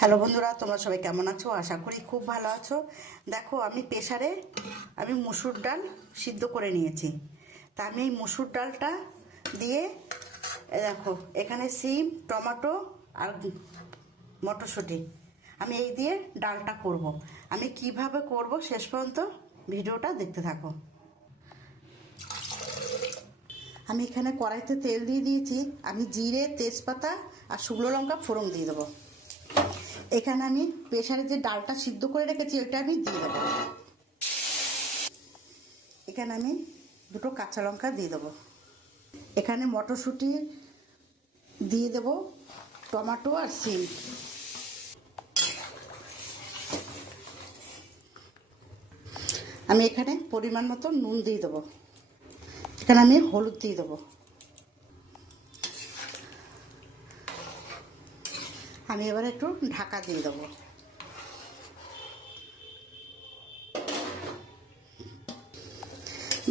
Hello বন্ধুরা, তোমরা সবাই কেমন আছো? আশা করি খুব ভালো আছো। দেখো, আমি প্রেসারে মুসুর ডাল সিদ্ধ করে নিয়েছি। তা আমি এই মুসুর ডালটা দিয়ে দেখো, এখানে সিম, টমেটো আর মটরশুঁটি আমি এই দিয়ে ডালটা করব। আমি কিভাবে করব শেষ পর্যন্ত ভিডিওটা দেখতে থাকো। আমি এখানে কড়াইতে তেল দিয়ে দিয়েছি। আমি জিরে, তেজপাতা আর শুকনো লঙ্কা ফোড়ন দিয়ে দেবো। এখানে আমি প্রেসারে যে ডালটা সিদ্ধ করে রেখেছি ওইটা আমি দিয়ে দেবো। এখানে আমি দুটো কাঁচা লঙ্কা দিয়ে দেবো। এখানে মটরশুঁটি দিয়ে দেবো, টমেটো আর সিম। আমি এখানে পরিমাণ মতো নুন দিয়ে দেবো। এখানে আমি হলুদ দিয়ে দেবো। আমি এবার একটু ঢাকা দিয়ে দেবো।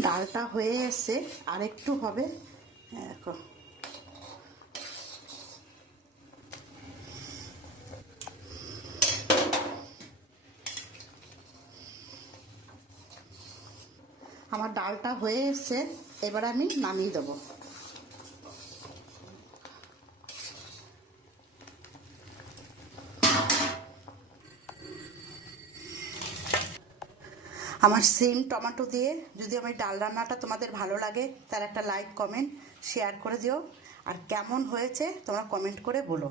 ডালটা হয়ে এসে আর একটু হবে। দেখো, আমার ডালটা হয়ে এসছে। এবার আমি নামিয়ে দেবো। আমার সিম টমেটো দিয়ে যদি আমার ডাল রান্নাটা তোমাদের ভালো লাগে, তার একটা লাইক, কমেন্ট, শেয়ার করে দিও। আর কেমন হয়েছে তোমরা কমেন্ট করে বলো।